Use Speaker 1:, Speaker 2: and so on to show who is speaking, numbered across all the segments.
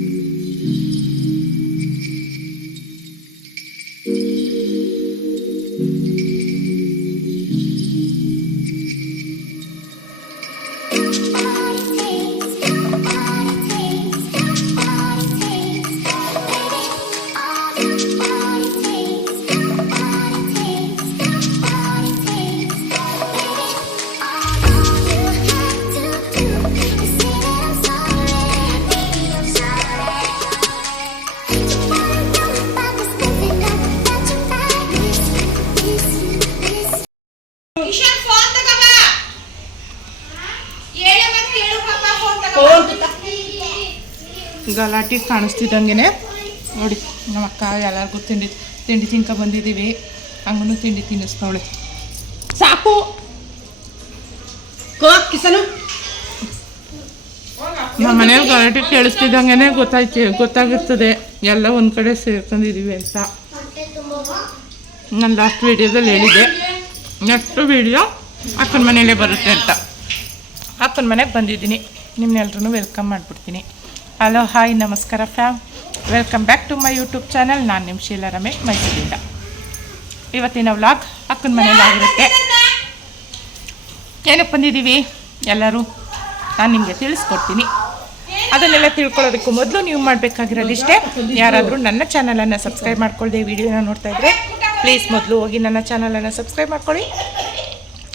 Speaker 1: thank you
Speaker 2: ಗಲಾಟೆ ಕಾಣಿಸ್ತಿದ್ದಂಗೆ ನೋಡಿ, ನಮ್ಮ ಅಕ್ಕ ಎಲ್ಲರಿಗೂ ತಿಂಡಿ ತಿಂಡಿ ತಿನ್ಕ ಬಂದಿದ್ದೀವಿ. ಹಂಗೂ ತಿಂಡಿ ತಿನ್ನಿಸ್ತಾವಳೆ. ಸಾಕು.
Speaker 3: ಕಿಸನು.
Speaker 2: ನಮ್ಮ ಮನೇಲಿ ಗಲಾಟೆ ಕೇಳಿಸ್ತಿದ್ದಂಗೆ ಗೊತ್ತಾಯ್ತು ಗೊತ್ತಾಗಿರ್ತದೆ ಎಲ್ಲ ಒಂದು ಕಡೆ ಸೇರ್ಕೊಂಡಿದ್ದೀವಿ ಅಂತ. ನಾನು ಲಾಸ್ಟ್ ವೀಡಿಯೋದಲ್ಲಿ ಹೇಳಿದ್ದೆ. ನೆಕ್ಸ್ಟ್ ವೀಡಿಯೋ ಅಕ್ಕನ ಮನೆಯಲ್ಲೇ ಬರುತ್ತೆ ಅಂತ. ಅಕ್ಕನ ಮನೆಗೆ ಬಂದಿದ್ದೀನಿ. ನಿಮ್ಮನ್ನೆಲ್ರೂ ವೆಲ್ಕಮ್ ಮಾಡಿಬಿಡ್ತೀನಿ. ಹಲೋ, ಹಾಯ್, ನಮಸ್ಕಾರ fam. Welcome back to my YouTube channel. ನಾನು ನಿಮ್ಮ ಶೀಲಾ ರಮೇಶ್, ಮೈಸೂರಿಂದ. ಇವತ್ತಿನ ವ್ಲಾಗ್ ಅಕ್ಕನ ಮನೇಲಿ ಆಗಿರುತ್ತೆ. ಏನಕ್ಕೆ ಬಂದಿದ್ದೀವಿ ಎಲ್ಲರೂ? ನಾನು ನಿಮಗೆ ತಿಳಿಸ್ಕೊಡ್ತೀನಿ. ಅದನ್ನೆಲ್ಲ ತಿಳ್ಕೊಳ್ಳೋದಕ್ಕೂ ಮೊದಲು ನೀವು ಮಾಡಬೇಕಾಗಿರೋದಿಷ್ಟೇ ಯಾರಾದರೂ ನನ್ನ ಚಾನಲನ್ನು ಸಬ್ಸ್ಕ್ರೈಬ್ ಮಾಡ್ಕೊಳ್ಳದೆ ವಿಡಿಯೋನ ನೋಡ್ತಾ ಇದ್ದರೆ ಪ್ಲೀಸ್ ಮೊದಲು ಹೋಗಿ ನನ್ನ ಚಾನಲನ್ನು ಸಬ್ಸ್ಕ್ರೈಬ್ ಮಾಡ್ಕೊಳ್ಳಿ.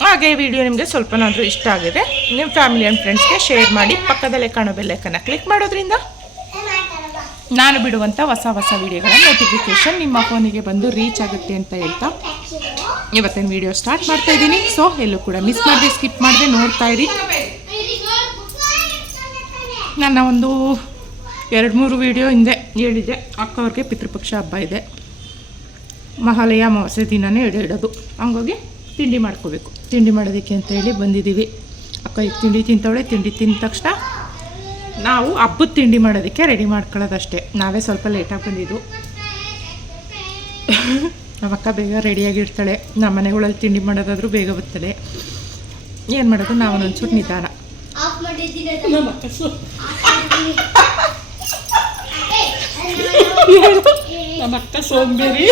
Speaker 2: ಹಾಗೆ ವಿಡಿಯೋ ನಿಮಗೆ ಸ್ವಲ್ಪನಾದರೂ ಇಷ್ಟ ಆಗಿದೆ ನಿಮ್ಮ ಫ್ಯಾಮಿಲಿ ಆ್ಯಂಡ್ ಫ್ರೆಂಡ್ಸ್ಗೆ ಶೇರ್ ಮಾಡಿ, ಪಕ್ಕದಲ್ಲೇ ಕಾಣೋ ಬೆಲ್ಲೈಕನ್ನು ಕ್ಲಿಕ್ ಮಾಡೋದ್ರಿಂದ ನಾನು ಬಿಡುವಂಥ ಹೊಸ ಹೊಸ ವಿಡಿಯೋಗಳ ನೋಟಿಫಿಕೇಷನ್ ನಿಮ್ಮ ಫೋನಿಗೆ ಬಂದು ರೀಚ್ ಆಗುತ್ತೆ ಅಂತ ಹೇಳ್ತಾ ಇವತ್ತಿನ ವಿಡಿಯೋ ಸ್ಟಾರ್ಟ್ ಮಾಡ್ತಾ ಇದ್ದೀನಿ. ಸೊ ಎಲ್ಲೂ ಕೂಡ ಮಿಸ್ ಮಾಡಿದೆ ಸ್ಕಿಪ್ ಮಾಡಿದೆ, ನೋಡ್ತಾ ಇರಿ. ನನ್ನ ಒಂದು ಎರಡು ಮೂರು ವಿಡಿಯೋ ಹಿಂದೆ ಹೇಳಿದೆ ಅಕ್ಕ ಅವ್ರಿಗೆ ಪಿತೃಪಕ್ಷ ಹಬ್ಬ ಇದೆ. ಮಹಾಲಯ ಅಮಾವಾಸ್ಯೆ ದಿನನೇ ಎಡೆ ಇಡೋದು. ಹಂಗಾಗಿ ತಿಂಡಿ ಮಾಡ್ಕೋಬೇಕು. ತಿಂಡಿ ಮಾಡೋದಕ್ಕೆ ಅಂತ ಹೇಳಿ ಬಂದಿದ್ದೀವಿ ಅಕ್ಕ ಈಗ ತಿಂಡಿ ತಿಂತವಳೆ ತಿಂಡಿ ತಿಂದ ತಕ್ಷಣ ನಾವು ಹಬ್ಬದ ತಿಂಡಿ ಮಾಡೋದಕ್ಕೆ ರೆಡಿ ಮಾಡ್ಕೊಳ್ಳೋದಷ್ಟೇ ನಾವೇ ಸ್ವಲ್ಪ ಲೇಟಾಗಿ ಬಂದಿದ್ದು ನಮ್ಮಕ್ಕ ಬೇಗ ರೆಡಿಯಾಗಿರ್ತಾಳೆ ನಮ್ಮ ಮನೆಗಳಲ್ಲಿ ತಿಂಡಿ ಮಾಡೋದಾದರೂ ಬೇಗ ಬರ್ತದೆ ಏನು ಮಾಡೋದು ನಾವು ಒಂಚೂರು ನಿಧಾನ
Speaker 3: ನಮ್ಮ ಅಕ್ಕ ಸೋಂಬೇರಿ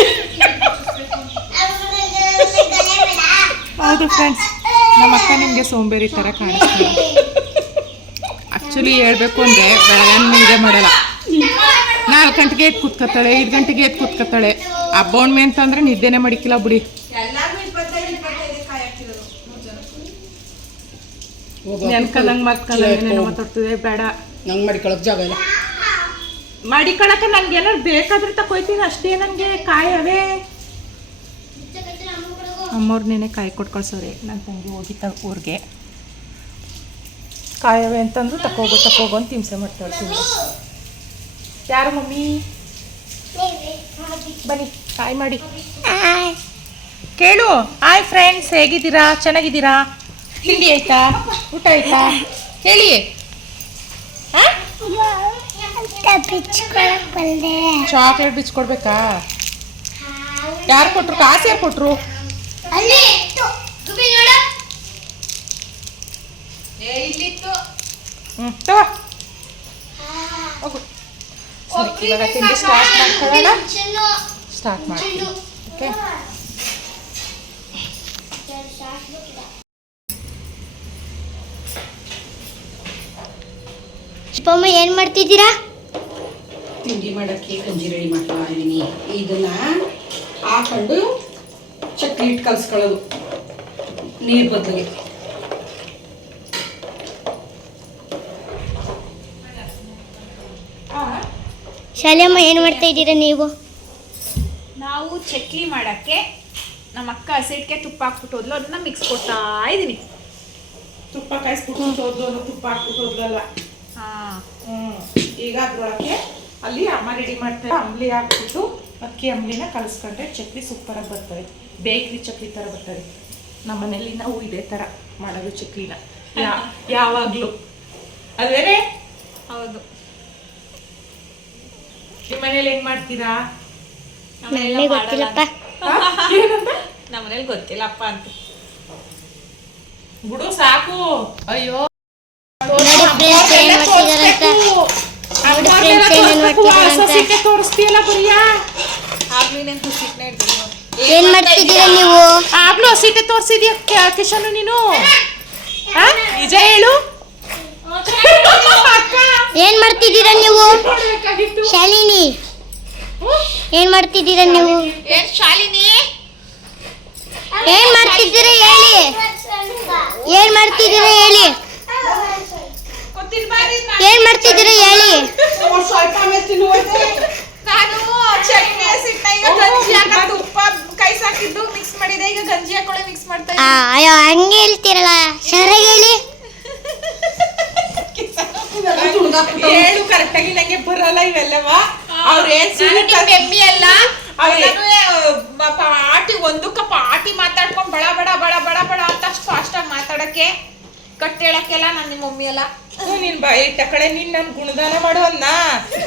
Speaker 2: ಹೌದು ಫ್ರೆಂಡ್ಸ್ ನಮ್ಮ ಅಕ್ಕ ನಿಮಗೆ ಸೋಂಬೇರಿ ಥರ ಕಾಣಿಸ್ತಾರೆ ಆ್ಯಕ್ಚುಲಿ ಹೇಳಬೇಕು ಅಂದರೆ ಬೆಳಗ್ಗೆ ನಿದ್ದೆ ಮಾಡಲ್ಲ. ನಾಲ್ಕು ಗಂಟೆಗೆ ಎದ್ದು ಕೂತ್ಕೊತಾಳೆ ಐದು ಗಂಟೆಗೆ ಎದ್ದು ಕೂತ್ಕೊತಾಳೆ. ಹಬ್ಬ ಹುಣ್ಣಿಮೆ ಅಂತಂದ್ರೆ ನಿದ್ದೆನೇ ಮಡಿಕಿಲ್ಲ ಬಿಡಿ.
Speaker 1: ಜನ
Speaker 2: ನೆನ್ಕದಂಗೆ ಮತ್ಕಂದಂಗೆ ಬೇಡ.
Speaker 3: ನಂಗೆ ಮಾಡ್ಕೊಳಕ್ ಜಾಗ ಇಲ್ಲ.
Speaker 2: ಮಾಡಿಕೊಳಕ್ಕೆ ನನಗೆ ಏನಾರು ಬೇಕಾದ್ರೆ ತಕೊಯ್ತೀನಿ ಅಷ್ಟೇ ನನಗೆ ಕಾಯವೇ. ಅಮ್ಮವ್ರು ನೆನೆ ಕಾಯಿ ಕೊಟ್ಟು ಕಳ್ಸೋರೆ. ನನ್ನ ತಂಗಿ ಹೋಗಿತ್ತ ಊರಿಗೆ. ಕಾಯವೇ ಅಂತಂದ್ರು ತಕೋಗು ತಕೋಗು ಅಂತ ಹಿಂಸೆ ಮಾಡ್ತಾಳೆ ಸುಮ್ಮನೆ ಯಾರು ಮಮ್ಮಿ? ಬನ್ನಿ ಕಾಯಿ ಮಾಡಿ. ಕೇಳು ಹಾಯ್ ಫ್ರೆಂಡ್ಸ್ ಹೇಗಿದ್ದೀರಾ? ಚೆನ್ನಾಗಿದ್ದೀರಾ? ತಿಂಡಿ ಆಯ್ತಾ? ಊಟ ಆಯ್ತಾ? ಹೇಳಿ. ಚಾಕ್ಲೇಟ್ ಬಿಚ್ಕೊಡ್ಬೇಕಾ? ಯಾರು ಕೊಟ್ರು? ಕಾಸು ಯಾರು ಕೊಟ್ರು?
Speaker 4: ಅಲ್ಲಿ ಇತ್ತು ಗುಬ್ಬಿ ನೋಡು.
Speaker 1: ಏ ಇಲ್ಲಿತ್ತು
Speaker 2: ಹ್ಞೂ ತಗೋ. ಹೋಗು. ಸರಿ ಇವಾಗ ತಿಂಡಿ ಸ್ಟಾರ್ಟ್ ಮಾಡ್ಕೊಳ್ಳೋಣ? ಸ್ಟಾರ್ಟ್ ಮಾಡ್ತೀನಿ. ಓಕೆ
Speaker 4: ಏನು ಏನ್ ಮಾಡ್ತಿದ್ದೀರಾ?
Speaker 3: ತಿಂಡಿ ಮಾಡೋಕ್ಕೆ ಗಂಜಿ ರೆಡಿ ಮಾಡ್ತಾ ಇದ್ದೀನಿ. ಇದನ್ನ ಹಾಕೊಂಡು ಚಕ್ಲಿ ಹಿಟ್ಟು ಕಲ್ಸ್ಕೊಳ್ಳೋದು. ನೀರು ಬದಲಿಗೆ.
Speaker 4: ಶಾಲೆಯಮ್ಮ ಏನು ಮಾಡ್ತಾ ಇದ್ದೀರಾ ನೀವು?
Speaker 1: ನಾವು ಚಕ್ಲಿ ಮಾಡಕ್ಕೆ ನಮ್ಮ ಅಕ್ಕ ಹಸಿಟ್ಟಿಗೆ ತುಪ್ಪ ಹಾಕ್ಬಿಟ್ಟು ಹೋದ್ಲು ಅದನ್ನ ಮಿಕ್ಸ್ ಕೊಡ್ತಾ ಇದ್ದೀನಿ.
Speaker 2: ತುಪ್ಪ ಕಾಯಿಸ್ಬಿಟ್ಟು ಹೋದ್ಲು ತುಪ್ಪ ಹಾಕ್ಬಿಟ್ಟು ಹೋದ್ಲಲ್ಲ.
Speaker 1: ಹಾ.
Speaker 2: ಹ್ಞೂ ಈಗ ಅದ್ರೊಳಗೆ ಅಲ್ಲಿ ಅಮ್ಮ ರೆಡಿ ಮಾಡ್ತಾರೆ ಅಂಬ್ಲಿ ಹಾಕ್ಬಿಟ್ಟು ಅಕ್ಕಿ ಅಂಬಲಿನ ಕಲಸ್ಕೊಂಡ್ರೆ ಚಕ್ಲಿ ಸೂಪರಾಗಿ ಬರ್ತವೆ ಬೇಕ್ರಿ ಚಕ್ಲಿ ಥರ ಬರ್ತವೆ ನಮ್ಮ ಮನೇಲಿ ನಾವು ಇದೇ ಥರ ಮಾಡೋದು ಚಕ್ಲಿನ. ಯಾ ಯಾವಾಗಲೂ. ಅದೇ
Speaker 1: ಹೌದು.
Speaker 2: ನಿಮ್ಮ ಮನೇಲಿ ಹೆಂಗ್ ಮಾಡ್ತೀರಾ?
Speaker 4: ಗೊತ್ತಿಲ್ಲಪ್ಪ
Speaker 1: ನಮ್ಮನೇಲಿ ಗೊತ್ತಿಲ್ಲಪ್ಪ ಅಂತ.
Speaker 2: ಬಿಡು ಸಾಕು. ಅಯ್ಯೋ. ತೋರಿಸ್ತೀಯಲ್ಲ ಗುರಿಯಾ
Speaker 1: ಆಗ್ಲಿನಂತೂ ಸಿಟ್ನೆ ಇರ್ತೀನಿ ನೋಡಿ.
Speaker 4: ಏನ್ ಮಾಡ್ತಿದ್ದೀರಾ ನೀವು
Speaker 2: ಆಗ್ಲೂ ಸೀಟೆ ತೋರಿಸಿದ್ಯಾ ಕಿಶನು ನೀನು ಆ? ನಿಜ ಹೇಳು ಅಕ್ಕ,
Speaker 4: ಏನ್ ಮಾಡ್ತಿದ್ದೀರಾ ನೀವು
Speaker 2: ನೋಡ್ಬೇಕಾಗಿತ್ತು.
Speaker 4: ಶಾಲಿನಿ ಏನ್ ಮಾಡ್ತಿದ್ದೀರಾ ನೀವು
Speaker 1: ಏನ್ ಶಾಲಿನಿ
Speaker 4: ಏನ್ ಮಾಡ್ತಿದ್ದೀರಾ ಹೇಳಿ ಏನ್ ಮಾಡ್ತಿದ್ದೀರಾ ಹೇಳಿ
Speaker 1: ಗೊತ್ತಿಲ್ಬಾರಿ
Speaker 4: ಏನ್ ಮಾಡ್ತಿದ್ದೀರಾ ಹೇಳಿ
Speaker 3: ಸ್ವಲ್ಪ ಆಮೇಲೆ ತಿನ್ನುವಂತೆ
Speaker 1: ನಾನು ಚಟ್ನಿ ಸಿಟ್ನ ಈಗ ಗಂಜಿ ಹಾಕ ತುಪ್ಪ ಕೈ ಸಾಕಿದ್ದು ಮಿಕ್ಸ್ ಮಾಡಿದೆ. ಈಗ ಗಂಜಿ ಹಾಕೊಳ್ಳೆ ಮಿಕ್ಸ್ ಮಾಡ್ತಾ
Speaker 4: ಆ, ಅಯ್ಯೋ ಹಂಗೆ ಹೇಳ್ತೀರಲ್ಲ? ಸರಿಯಾಗಿ ಹೇಳಿ.
Speaker 2: ಹೇಳು ಕರೆಕ್ಟಾಗಿ ನಂಗೆ ಬರಲ್ಲ ಇವೆಲ್ಲವ. ಅವ್ರ ಸುರಿತಾರೆ
Speaker 1: ಎಮ್ಮಿ ಅಲ್ಲ.
Speaker 2: ಅವ್ರೆ.
Speaker 1: ಪಾಟಿ ಒಂದಕ್ಕ ಪಾಟಿ ಮಾತಾಡ್ಕೊಂಡ್ ಬಡ ಬಡ ಬಡ ಬಡ ಬಡ ಅಂತ ಅಷ್ಟು ಫಾಸ್ಟ್ ಆಗಿ ಮಾತಾಡಕ್ಕೆ. ಕಟ್ ಹೇಳಕ್ಕೆಲ್ಲ ನನ್ನ ನಿಮ್ಮ ಮಮ್ಮಿ ಅಲ್ಲ.
Speaker 2: ನಿನ್ ನೀನ್ ಬಾಯಿ ಕಡೆ ನೀನ್ ನನ್ ಗುಣದಾನ ಮಾಡುವನ್ನ.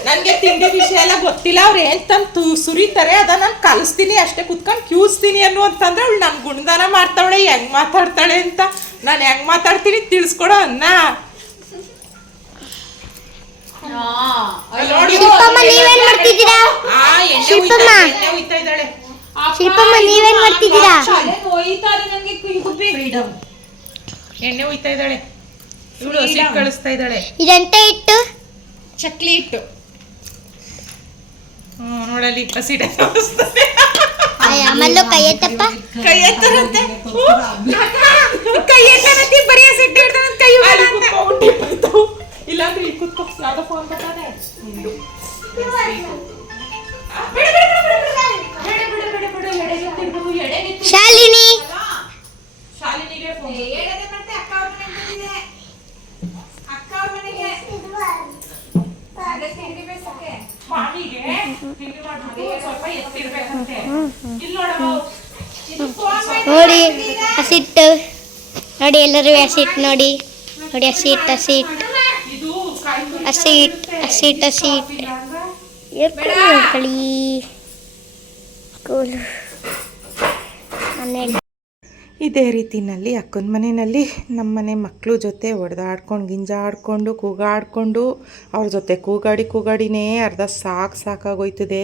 Speaker 2: ನನ್ಗೆ ತಿಂಡಿ ವಿಷಯ ಎಲ್ಲ ಗೊತ್ತಿಲ್ಲ ಅವ್ರು ಏನ್ ತು ಸುರಿತಾರೆ ಅದ ನಾನು ಕಲಿಸ್ತೀನಿ ಅಷ್ಟೇ ಕುತ್ಕೊಂಡು ಕ್ಯೂಸ್ತೀನಿ ಅನ್ನು ಅಂತಂದ್ರೆ ಅವಳು ನನ್ ಗುಣದಾನ ಮಾಡ್ತಾವಳೆ ಹೆಂಗ್ ಮಾತಾಡ್ತಾಳೆ ಅಂತ. ನಾನು ಹೆಂಗ್ ಮಾತಾಡ್ತೀನಿ ತಿಳಿಸ್ಕೊಡೋ ಅನ್ನ.
Speaker 4: ಶಿಲ್ಪಮ್ಮ ನೀವೇನ್ ಮಾಡ್ತಿದ್ದೀರಾ? ಶಿಲ್ಪಮ್ಮ ನೀವೇನ್ ಮಾಡ್ತಿದ್ದೀರಾ?
Speaker 3: ಆ,
Speaker 2: ಎಣ್ಣೆ ಉಯ್ತಾ ಇದ್ದಾಳೆ. ಇವಳು ಹಸಿ ಕಳಿಸ್ತಾ ಇದ್ದಾಳೆ.
Speaker 4: ಇದಂತ ಇಟ್ಟು?
Speaker 1: ಚಕ್ಲಿ ಇಟ್ಟು.
Speaker 2: ಹ್ಞೂ ನೋಡಲ್ಲಿ
Speaker 4: ಹಸಿ ಆಮೇಲೆ ಕೈ ಎತ್ತಪ್ಪ.
Speaker 2: ಕೈ ಎತ್ತರಂತೆ? ಕೈ ಎತ್ತರಂತೆ ಬರೀ ಸೆಟ್ ಹಿಡ್ತಾನಂತ ಕೈ ಇಲ್ಲ ಅಂದ್ರೆ ಇಲ್ಲಿ ಕುತ್ಕೊ ಯಾವ್ದೋ ಫೋನ್
Speaker 4: ಹಸಿಟ್ಟು ನೋಡಿ ಎಲ್ಲರೂ ಹಸಿಟ್ಟು ನೋಡಿ. ನೋಡಿ ಹಸಿಟ್ಟು ಹಸಿಟ್ಟು ಹಸಿಟ್ ಹಸಿಟ್ ಹಸಿಟ್ ಎರ್ಕೊಳ್ಳಿ ನೋಡ್ಕೊಳ್ಳಿ. ಕೂಲು ಮನೆಗೆ
Speaker 2: ಇದೇ ರೀತಿನಲ್ಲಿ ಅಕ್ಕನ ಮನೆಯಲ್ಲಿ ನಮ್ಮ ಮನೆ ಮಕ್ಕಳು ಜೊತೆ ಹೊಡೆದಾಡ್ಕೊಂಡು ಗಿಂಜಾಡ್ಕೊಂಡು, ಕೂಗಾಡಿಕೊಂಡು, ಅವ್ರ ಜೊತೆ ಕೂಗಾಡಿ ಕೂಗಾಡಿನೇ ಅರ್ಧ ಸಾಕು ಸಾಕಾಗೋಯ್ತದೆ.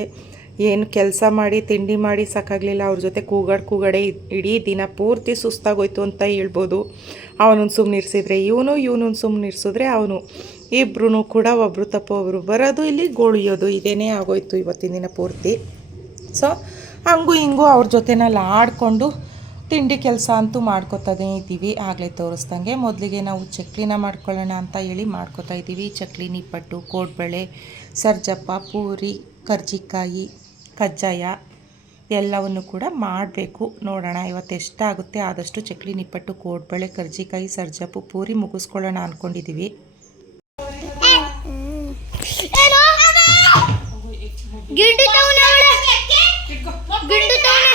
Speaker 2: ಏನು ಕೆಲಸ ಮಾಡಿ, ತಿಂಡಿ ಮಾಡಿ ಸಾಕಾಗಲಿಲ್ಲ. ಅವ್ರ ಜೊತೆ ಕೂಗಾಡ್ ಕೂಗಾಡೆ ಇಡೀ ದಿನ ಪೂರ್ತಿ ಸುಸ್ತಾಗೋಯ್ತು ಅಂತ ಹೇಳ್ಬೋದು. ಸುಮ್ಮನೆ ಸುಮ್ಮನಿರ್ಸಿದ್ರೆ ಇವನು ಇವನನ್ನು ಸುಮ್ಮನಿರ್ಸಿದ್ರೆ ಅವನು. ಇಬ್ಬರೂ ಕೂಡ ಒಬ್ಬರು ತಪ್ಪು ಒಬ್ಬರು ಬರೋದು, ಇಲ್ಲಿ ಗೋಳಿಯೋದು ಇದೇನೇ ಆಗೋಯ್ತು ಇವತ್ತಿನ ದಿನ ಪೂರ್ತಿ. ಸೊ ಹಂಗೂ ಹಿಂಗೂ ಅವ್ರ ಜೊತೆನಲ್ಲಿ ಆಡಿಕೊಂಡು ತಿಂಡಿ ಕೆಲಸ ಅಂತೂ ಮಾಡ್ಕೊತಾನೇ ಇದ್ದೀವಿ. ಆಗಲೇ ತೋರಿಸ್ದಂಗೆ ಮೊದಲಿಗೆ ನಾವು ಚಕ್ಲಿನ ಮಾಡ್ಕೊಳ್ಳೋಣ ಅಂತ ಹೇಳಿ ಮಾಡ್ಕೊತಾ ಇದ್ದೀವಿ. ಚಕ್ಲಿ, ನಿಪ್ಪಟ್ಟು, ಕೋಡ್ಬಳೆ, ಸರ್ಜಪ್ಪ, ಪೂರಿ, ಕರ್ಜಿಕಾಯಿ ಕಜ್ಜಾಯ ಎಲ್ಲವನ್ನು ಕೂಡ ಮಾಡಬೇಕು. ನೋಡೋಣ, ಇವತ್ತು ಎಷ್ಟಾಗುತ್ತೆ. ಆದಷ್ಟು ಚಕ್ಲಿ, ನಿಪ್ಪಟ್ಟು, ಕೋಡ್ಬಳೆ, ಕರ್ಜಿಕಾಯಿ ಸರ್ಜಪ್ಪು ಪೂರಿ ಮುಗಿಸ್ಕೊಳ್ಳೋಣ ಅಂದ್ಕೊಂಡಿದ್ದೀವಿ
Speaker 4: ಗಿಂಡು ತವನ ಗಿಂಡು ತವನ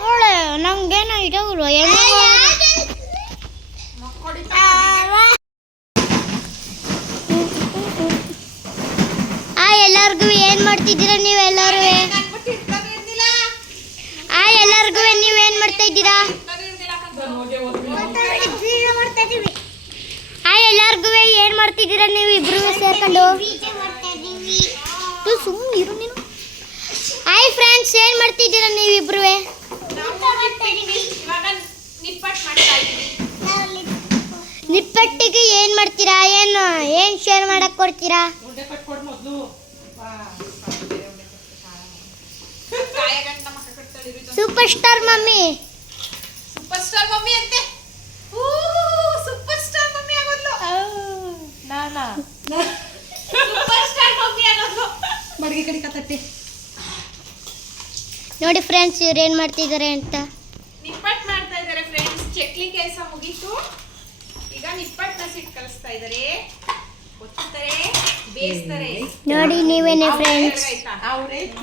Speaker 4: ನೋಳೆ ನಂಗೇನೋ ಇದಾಗಲ್ವ ಆ ಎಲ್ಲಾರ್ಗು ಏನ್ ಮಾಡ್ತಿದ್ದೀರಾ ನೀವೆಲ್ಲರೂ
Speaker 1: ಅನ್ಬಿಟ್ಟು ಇಟ್ಕೊಂಡು ಇರ್ಲಿಲ್ಲ
Speaker 4: ಆ ಎಲ್ಲಾರ್ಗು ನೀವೇನ್ ಮಾಡ್ತಾ ಇದ್ದೀರಾ? ಹಾಯ್, ಎಲ್ಲಾರ್ಗು ಏನ್ ಮಾಡ್ತಿದ್ದೀರಾ ನೀವು ಇಬ್ರು ಸೇರ್ಕೊಂಡು? ಸುಮ್ಮನೆ ಇರು ನೀನು. ಹಾಯ್ ಫ್ರೆಂಡ್ಸ್, ಏನ್ ಮಾಡ್ತಿದ್ದೀರಾ ನೀವು ಇಬ್ರು? ನಿಪ್ಪಟ್ಟಿಗೆ ಏನ್ ಮಾಡ್ತೀರಾ? ಏನು, ಏನ್ ಶೇರ್ ಮಾಡಕ್ ಕೊಡ್ತೀರಾ? Super star mummy.
Speaker 1: Super star mummy ಅಂತೆ? ಸೂಪರ್ ಸ್ಟಾರ್ ಮಮ್ಮಿ ಆಗೋದ್ಲು.
Speaker 2: ನಾನಾ?
Speaker 1: ಸೂಪರ್ ಸ್ಟಾರ್ ಮಮ್ಮಿ ಆಗೋದ್ಲು.
Speaker 3: ಮಡಿಗೆ ಕಡಿಕ ತಟ್ಟೆ
Speaker 4: ನೋಡಿ ಫ್ರೆಂಡ್ಸ್ ಇವ್ರು ಏನು ಮಾಡ್ತಿದ್ದಾರೆ ಅಂತ.
Speaker 1: ನಿಪ್ಪಟ್ಟು ಮಾಡ್ತಾ ಇದ್ದಾರೆ ಫ್ರೆಂಡ್ಸ್ ಚಕ್ಲಿ ಕೆಲಸ ಮುಗೀತು. ಈಗ ನಿಪ್ಪಟ್ಟನ್ನ ಸಿಟ್ಟು ಕಲಿಸ್ತಾ ಇದ್ದಾರೆ.
Speaker 4: ನೋಡಿ ನೀವೇನೆ ಫ್ರೆಂಡ್ಸ್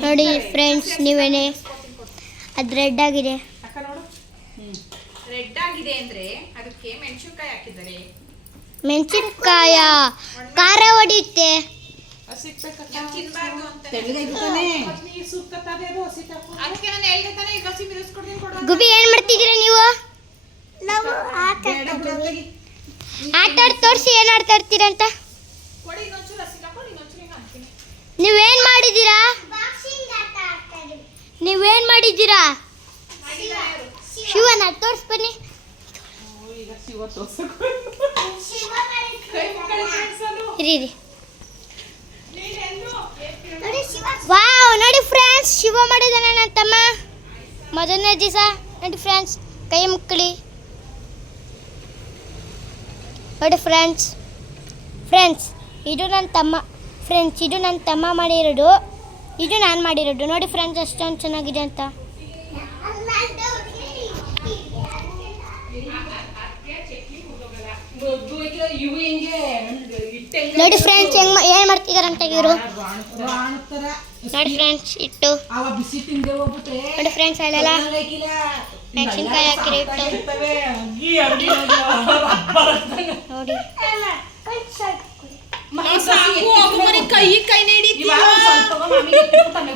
Speaker 4: ನೋಡಿ ಫ್ರೆಂಡ್ಸ್ ನೀವೇನೆ. ಅದು ರೆಡ್ ಆಗಿದೆ.
Speaker 2: ಅಕ್ಕ
Speaker 1: ರೆಡ್ ಆಗಿದೆ ಅಂದ್ರೆ ಅದಕ್ಕೆ ಮೆಣಸಿನಕಾಯಿ ಹಾಕಿದ್ದಾರೆ.
Speaker 4: ಮೆಣಸಿನಕಾಯ. ಖಾರ ಹೊಡಿಯುತ್ತೆ. ಗುಬಿ ಏನ್ ಮಾಡ್ತಿದ್ದೀರಾ ನೀವು?
Speaker 3: ನಾವು
Speaker 4: ಆಟ ಆಟಾಡ್ ತೋರಿಸಿ ಏನ್
Speaker 1: ಆಡ್ತಾಡ್ತೀರಂತ
Speaker 4: ನೀವೇನ್ ಮಾಡಿದೀರಾ ನೀವೇನ್ ಮಾಡಿದ್ದೀರಾ? ಶಿವನ ತೋರ್ಸ್ ಬನ್ನಿ. ವಾವ್, ನೋಡಿ ಫ್ರೆಂಡ್ಸ್ ಶಿವ ಮಾಡಿದಾನೆ ನನ್ನ ತಮ್ಮ. ಮೊದಲನೇ ದಿವಸ, ನೋಡಿ ಫ್ರೆಂಡ್ಸ್ ಕೈ ಮುಕ್ಕಳಿ. ನೋಡಿ ಫ್ರೆಂಡ್ಸ್ ಫ್ರೆಂಡ್ಸ್ ಇದು ನನ್ನ ತಮ್ಮ. ಫ್ರೆಂಡ್ಸ್ ಇದು ನನ್ನ ತಮ್ಮ ಮಾಡಿರೋದು. ಇದು ನಾನು ಮಾಡಿರೋದು. ನೋಡಿ ಫ್ರೆಂಡ್ಸ್ ಅಷ್ಟೊಂದು ಚೆನ್ನಾಗಿದೆ ಅಂತ. ನೋಡಿ ಫ್ರೆಂಡ್ಸ್ ಹೆಂಗ್ ಏನ್ ಮಾಡ್ತಿದಾರೆ ಅಂತ ಇವರು? ನೋಡಿ ಫ್ರೆಂಡ್ಸ್ ಇಟ್ಟು. ನೋಡಿ ಫ್ರೆಂಡ್ಸ್ ಅಲ್ಲೆಲ್ಲ ಮೆಣಸಿನ್ಕಾಯಿ ಹಾಕಿರೋ ಇಟ್ಟು. ನೋಡಿ.
Speaker 1: ಕೈ ಕೈ ನೀಡಿ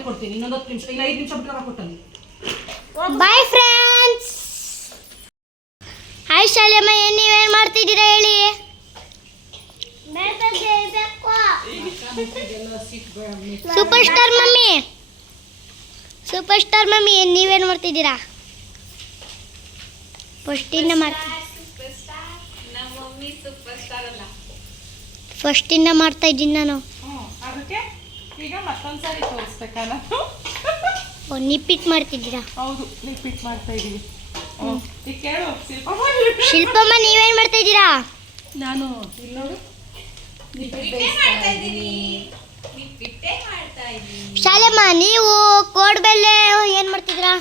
Speaker 3: ಕೊಡ್ತೀನಿ. ಇನ್ನೊಂದು ಹತ್ತು ನಿಮಿಷ ಇಲ್ಲ ಐದು ನಿಮಿಷ ಬಿಟ್ಟು ಕೊಟ್ಟಲ್ಲಿ.
Speaker 4: ಬಾಯ್ ಫ್ರೆಂಡ್ಸ್ ಹಾಯ್ ಶಾಲೆಮ್ಮ ಏನು ನೀವೇನು ಮಾಡ್ತಿದ್ದೀರಾ ಹೇಳಿ? Super star mummy. Super star mummy ನೀವೇನು ಮಾಡ್ತಿದ್ದೀರಾ? ಫಸ್ಟಿಂದ ಮಾಡ್ತಾ
Speaker 1: ನಮ್ಮ ಮಮ್ಮಿ ಸೂಪರ್ ಸ್ಟಾರ್ ಅಲ್ಲ.
Speaker 4: ಫಸ್ಟಿಂದ ಮಾಡ್ತಾ ಇದ್ದೀನಿ ನಾನು.
Speaker 2: ಅದಕ್ಕೆ ಈಗ ಮತ್ತೊಂದ್ಸಾರಿ ತೋರಿಸ್ಬೇಕಾ ನಾನು?
Speaker 4: ಓ ನಿಪ್ಪಿಟ್ಟು ಮಾಡ್ತಿದ್ದೀರಾ?
Speaker 2: ಹೌದು ರಿಪೀಟ್ ಮಾಡ್ತಾ ಇದ್ದೀವಿ. ಈಗ ಕೇಳು ಶಿಲ್ಪ
Speaker 4: ಶಿಲ್ಪಮ್ಮ ನೀವೇನು ಮಾಡ್ತಾ ಇದ್ದೀರಾ?
Speaker 3: ನಾನು ಇಲ್ಲೋಡು
Speaker 4: ಶಾಲೆಮ್ಮ ನೀವು ಕೋಡ್ಬೆಲ್ಲೆ ಏನು ಮಾಡ್ತಿದ್ದೀರಾ?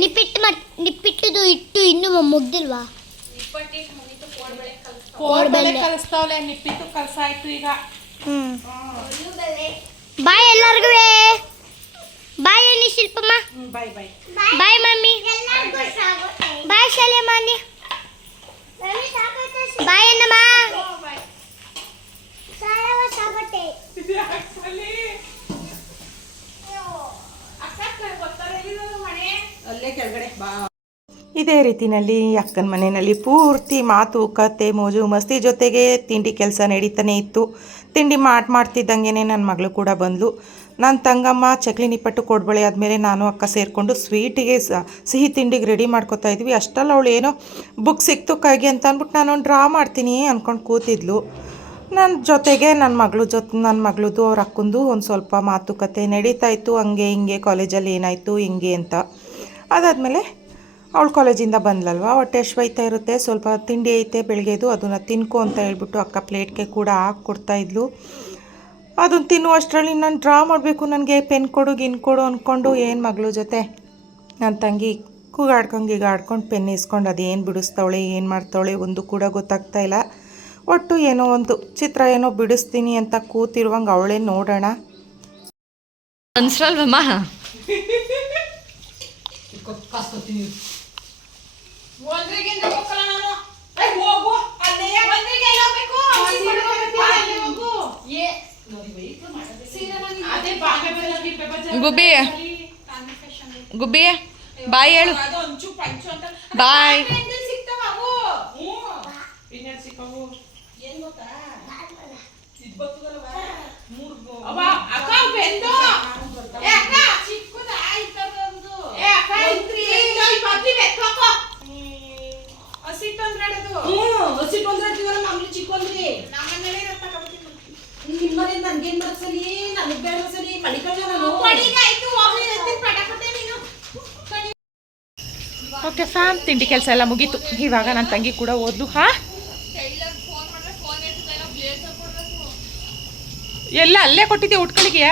Speaker 4: ನಿಪ್ಪಿಟ್ಟು ಮಾಡ್ ನಿಪ್ಪಿಟ್ಟದು ಇಟ್ಟು ಇನ್ನೂ ಮುಗ್ದಿಲ್ವಾ?
Speaker 1: ಕೋಡ್ ಮುಗಿತು ಕೋಡ್ಬಳೆ ಕಲ್ತು
Speaker 2: ಕೋಡ್ಬಳೆ ಕಲಿಸ್ತಾವಲೆ ನಿಪ್ಪಿತ್ತು ಕಲ್ಸಾಯ್ತು ಈಗ.
Speaker 4: ಬಾಯ್ ಎಲ್ಲರಿಗೂ ಬಾಯ್ ಅನ್ನಿ ಶಿಲ್ಪಮ್ಮ?
Speaker 2: ಬಾಯ್ ಬಾಯ್.
Speaker 4: ಬಾಯ್ ಮಮ್ಮಿ. ಬಾಯ್ ಶಾಲೆಮ್ಮ ಅನ್ನಿ ಬಾಯ್ ಅನ್ನಮ್ಮ
Speaker 3: ಅಲ್ಲೇ ಕೆಳಗಡೆ ಬಾ.
Speaker 2: ಇದೇ ರೀತಿಯಲ್ಲಿ ಅಕ್ಕನ ಮನೆಯಲ್ಲಿ ಪೂರ್ತಿ ಮಾತು, ಕತೆ, ಮೋಜು, ಮಸ್ತಿ ಜೊತೆಗೆ ತಿಂಡಿ ಕೆಲಸ ನಡೀತಾನೆ ಇತ್ತು. ತಿಂಡಿ ಮಾಟ್ ಮಾಡ್ತಿದ್ದಂಗೆ ನನ್ನ ಮಗಳು ಕೂಡ ಬಂದಳು ನನ್ನ ತಂಗಮ್ಮ ಚಕ್ಲಿ ನಿಪ್ಪಟ್ಟು ಕೊಡ್ಬಳೆ ಆದಮೇಲೆ ನಾನು ಅಕ್ಕ ಸೇರಿಕೊಂಡು ಸ್ವೀಟಿಗೆ ಸಿಹಿ ತಿಂಡಿಗೆ ರೆಡಿ ಮಾಡ್ಕೋತಾ ಇದ್ವಿ. ಅಷ್ಟಲ್ಲ, ಅವಳು ಏನೋ ಬುಕ್ ಸಿಕ್ತು ಕೈಗೆ ಅಂತ ಅಂದ್ಬಿಟ್ಟು ನಾನು ಡ್ರಾ ಮಾಡ್ತೀನಿ ಅಂದ್ಕೊಂಡು ಕೂತಿದ್ಲು. ನನ್ನ ಜೊತೆಗೆ ನನ್ನ ಮಗಳು ಜೊತೆ ನನ್ನ ಮಗಳದು, ಅವ್ರ ಅಕ್ಕಂದು ಒಂದು ಸ್ವಲ್ಪ ಮಾತುಕತೆ ನಡೀತಾ ಇತ್ತು. ಹಂಗೆ ಹಿಂಗೆ ಕಾಲೇಜಲ್ಲಿ ಏನಾಯಿತು, ಹಿಂಗೆ ಅಂತ. ಅದಾದಮೇಲೆ ಅವಳು ಕಾಲೇಜಿಂದ ಬಂದ್ಲಲ್ವ? ಹೊಟ್ಟೆ ಹಶ್ವೈತಾ ಇರುತ್ತೆ ಸ್ವಲ್ಪ ತಿಂಡಿ ಐತೆ ಬೆಳಗ್ಗೆದು ಅದನ್ನು ತಿನ್ಕೊ ಅಂತ ಹೇಳ್ಬಿಟ್ಟು ಅಕ್ಕ ಪ್ಲೇಟ್ಗೆ ಕೂಡ ಹಾಕ್ಕೊಡ್ತಾ ಇದ್ಲು. ಅದನ್ನು ತಿನ್ನುವಷ್ಟರಲ್ಲಿ ನಾನು ಡ್ರಾ ಮಾಡಬೇಕು ನನಗೆ ಪೆನ್ ಕೊಡು ಗಿನ್ ಕೊಡು ಅಂದ್ಕೊಂಡು ಏನು ಮಗಳು ಜೊತೆ? ನನ್ನ ತಂಗಿ ಕೂಗಾಡ್ಕೊಂಡು ಗೀಗಾಡ್ಕೊಂಡು ಪೆನ್ ಇಸ್ಕೊಂಡು ಅದೇನು ಬಿಡಿಸ್ತಾವಳೆ ಏನು ಮಾಡ್ತಾವಳೆ ಒಂದು ಕೂಡ ಗೊತ್ತಾಗ್ತಾ ಇಲ್ಲ. ಒಟ್ಟು ಏನೋ ಒಂದು ಚಿತ್ರ ಏನೋ ಬಿಡಿಸ್ತೀನಿ ಅಂತ ಕೂತಿರುವಂಗೆ ಅವಳೇ ನೋಡೋಣ.
Speaker 5: ಅನ್ಸಲ್ವಮ್ಮ
Speaker 3: ಕಾಸ್ಕೊತೀನಿ
Speaker 1: ಒಂದ್ರಿಗಿಂತ ಹೋಗಲ್ಲ ನಾನು ಏ, ಹೋಗು ಅಲ್ಲೇ ಒಂದ್ರಿಗೆ ಎಲ್ಲಿ ಹೋಗ್ಬೇಕು ಅಲ್ಲಿ ಹೋಗು ಏ ಅದೇ ಬಾಗೆ
Speaker 5: ಗುಬ್ಬಿ. ಗುಬ್ಬಿ ಬಾಯ್ ಹೇಳು. ಬಾಯ್.
Speaker 1: ಪೆನ್ಸಿಲ್ ಸಿಗ್ತಾವ ಅವು
Speaker 3: ಏನ್ ಗೊತ್ತಾ
Speaker 1: ಅವ್ವ, ಅಕ್ಕ ಬೆಂದು ಏ ಅಕ್ಕ ಚಿಕ್ಕದ ಆಯ್ತದೊಂದು ಏ ಅಕ್ಕ ಇದ್ರಿ ಪತ್ತಿ ಬೆಕ್ಕೋ ಹಸಿಟ್ಟು ಅಂದ್ರೆ ಅದು
Speaker 3: ಹ್ಞೂ ಹಸಿಟ್ಟು ಒಂದ್ರೆ ಅಂತೀವಲ್ಲ ಮಾಮೂಲಿ ಚಿಕ್ಕೊಂದ್ರಿ
Speaker 1: ನಮ್ಮನೇಲಿ ಇರತ್ತ ಕಬಡ್ಡಿ
Speaker 3: ನಿಮ್ಮನೆ ನನ್ಗೇನ್ ಮಾಡಕ್ ಸರಿ ನನಗ್ ಬೇಡ ಸರಿ ಮಡಿಕಲ್ಲ ನಾನು
Speaker 1: ಕೊಡಿಗೆ ಆಯ್ತು ಹೋಗ್ಲಿ ಎತ್ತಿ ಪಟಾಪಟೆ ನೀನು
Speaker 2: ಓಕೆ ಫ್ಯಾಮ್ ತಿಂಡಿ ಕೆಲಸ ಎಲ್ಲ ಮುಗೀತು. ಇವಾಗ ನನ್ನ ತಂಗಿ ಕೂಡ ಓದ್ಲು. ಹಾ? ಎಲ್ಲ ಅಲ್ಲೇ ಕೊಟ್ಟಿದ್ದೆ ಉಟ್ಕೊಳಿಗೆಯ?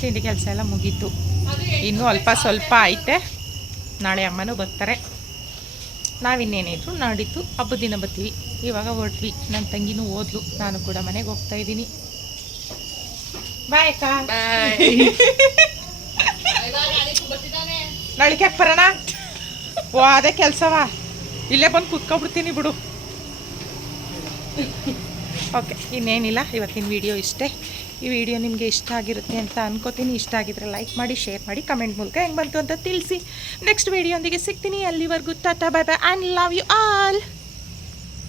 Speaker 2: ತಿಂಡಿ ಕೆಲಸ ಎಲ್ಲ ಮುಗೀತು. ಇನ್ನೂ ಅಲ್ಪ ಸ್ವಲ್ಪ ಐತೆ ನಾಳೆ ಅಮ್ಮನೂ ಬರ್ತಾರೆ. ನಾವಿನ್ನೇನಿದ್ರು ನಾಡಿದ್ದು ಹಬ್ಬದ ದಿನ ಬರ್ತೀವಿ. ಇವಾಗ ಹೊರಟ್ವಿ. ನನ್ನ ತಂಗಿನೂ ಓದ್ಲು ನಾನು ಕೂಡ ಮನೆಗೆ ಹೋಗ್ತಾ ಇದ್ದೀನಿ. ಬಾಯ್ ನಳಿಕೆ ಬರೋಣ? ಓ ಅದೇ ಕೆಲಸವಾ? ಇಲ್ಲೇ ಬಂದು ಕುತ್ಕೊಬಿಡ್ತೀನಿ ಬಿಡು. ಓಕೆ ಇನ್ನೇನಿಲ್ಲ. ಇವತ್ತಿನ ವಿಡಿಯೋ ಇಷ್ಟೇ. ಈ ವಿಡಿಯೋ ನಿಮಗೆ ಇಷ್ಟ ಆಗಿರುತ್ತೆ ಅಂತ ಅನ್ಕೋತೀನಿ. ಇಷ್ಟ ಆಗಿದ್ರೆ ಲೈಕ್ ಮಾಡಿ ಶೇರ್ ಮಾಡಿ ಕಮೆಂಟ್ ಮೂಲಕ ಹೆಂಗೆ ಬಂತು ಅಂತ ತಿಳಿಸಿ. ನೆಕ್ಸ್ಟ್ ವಿಡಿಯೋ ಸಿಗ್ತೀನಿ. ಅಲ್ಲಿವರೆಗೂ tata bye bye and love you all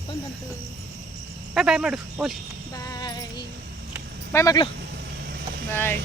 Speaker 2: bye bye ಮಾಡು ಓಲಿ ಬಾಯ್ ಬಾಯ್ ಮಗಳು.
Speaker 5: ಬಾಯ್